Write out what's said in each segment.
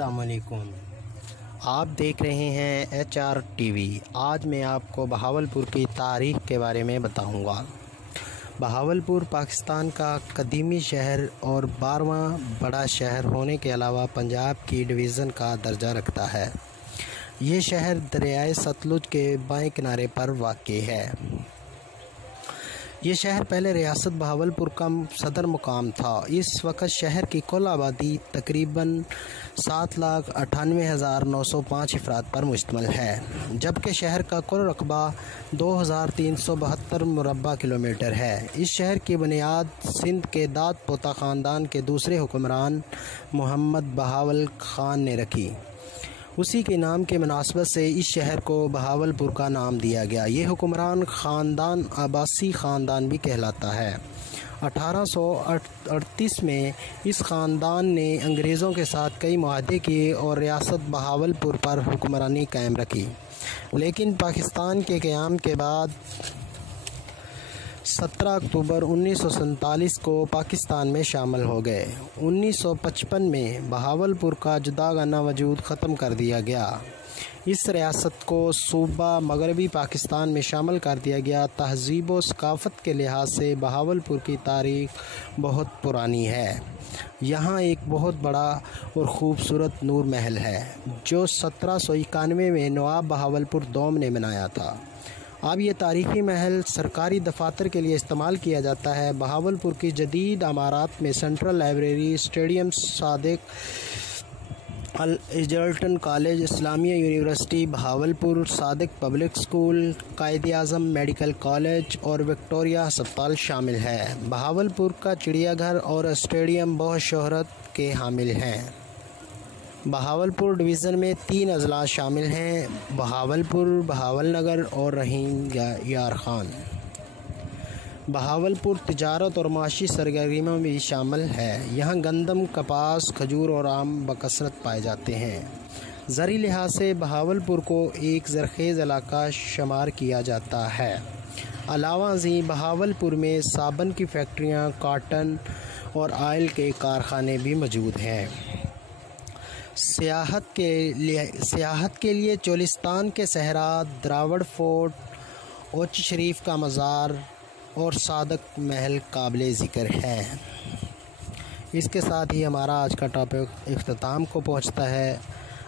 السلام علیکم، آپ دیکھ رہے ہیں HRTV۔ آج میں آپ کو بہاولپور کی تاریخ کے بارے میں بتاؤں گا۔ بہاولپور پاکستان کا قدیمی شہر اور 12واں بڑا شہر ہونے کے علاوہ پنجاب کی ڈویژن کا درجہ رکھتا ہے۔ یہ شہر دریائے ستلج کے بائیں کنارے پر واقع ہے۔ یہ شہر پہلے ریاست بہاولپور کا صدر مقام تھا۔ اس وقت شہر کی کل آبادی تقریباً 7,98,905 افراد پر مشتمل ہے، جبکہ شہر کا کل رقبہ 2,372 مربع کلومیٹر ہے۔ اس شہر کی بنیاد سندھ کے داد پوتا خاندان کے دوسرے حکمران محمد بہاول خان نے رکھی۔ اسی کے نام کے مناسبت سے اس شہر کو بہاولپور کا نام دیا گیا۔ یہ حکمران خاندان عباسی خاندان بھی کہلاتا ہے۔ 1838 میں اس خاندان نے انگریزوں کے ساتھ کئی معاہدے کیے اور ریاست بہاولپور پر حکمرانی قائم رکھی، لیکن پاکستان کے قیام کے بعد 17 اکتوبر 1947 کو پاکستان میں شامل ہو گئے۔ 1955 میں بہاولپور کا جداگانہ وجود ختم کر دیا گیا۔ اس ریاست کو صوبہ مغربی پاکستان میں شامل کر دیا گیا۔ تہذیب و ثقافت کے لحاظ سے بہاولپور کی تاریخ بہت پرانی ہے۔ یہاں ایک بہت بڑا اور خوبصورت نور محل ہے، جو 1791 میں نواب بہاولپور دوم نے بنایا تھا۔ اب یہ تاریخی محل سرکاری دفاتر کے لیے استعمال کیا جاتا ہے۔ بہاولپور کی جدید عمارات میں سینٹرل لائبریری، اسٹیڈیم، صادق ایجلٹن کالج، اسلامیہ یونیورسٹی بہاولپور، صادق پبلک اسکول، قائد-اعظم میڈیکل کالج اور وکٹوریہ ہسپتال شامل ہے۔ بہاولپور کا چڑیا گھر اور اسٹیڈیم بہت شہرت کے حامل ہیں۔ بہاولپور ڈویژن میں 3 اضلاع شامل ہیں: بہاولپور، بہاول نگر اور رحیم یار خان۔ بہاولپور تجارت اور معاشی سرگرمیوں میں بھی شامل ہے۔ یہاں گندم، کپاس، کھجور اور آم بکثرت پائے جاتے ہیں۔ زرعی لحاظ سے بہاولپور کو ایک زرخیز علاقہ شمار کیا جاتا ہے۔ علاوہ ازیں بہاولپور میں صابن کی فیکٹریاں، کاٹن اور آئل کے کارخانے بھی موجود ہیں۔ سیاحت کے لیے چولستان کے صحرا، دراوڑ فورٹ، اوچھ شریف کا مزار اور صادق محل قابل ذکر ہے۔ اس کے ساتھ ہی ہمارا آج کا ٹاپک اختتام کو پہنچتا ہے۔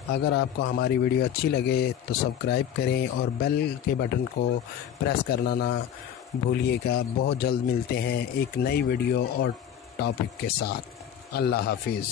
اگر آپ کو ہماری ویڈیو اچھی لگے تو سبسکرائب کریں اور بیل کے بٹن کو پریس کرنا نہ بھولیے گا۔ بہت جلد ملتے ہیں ایک نئی ویڈیو اور ٹاپک کے ساتھ۔ اللہ حافظ۔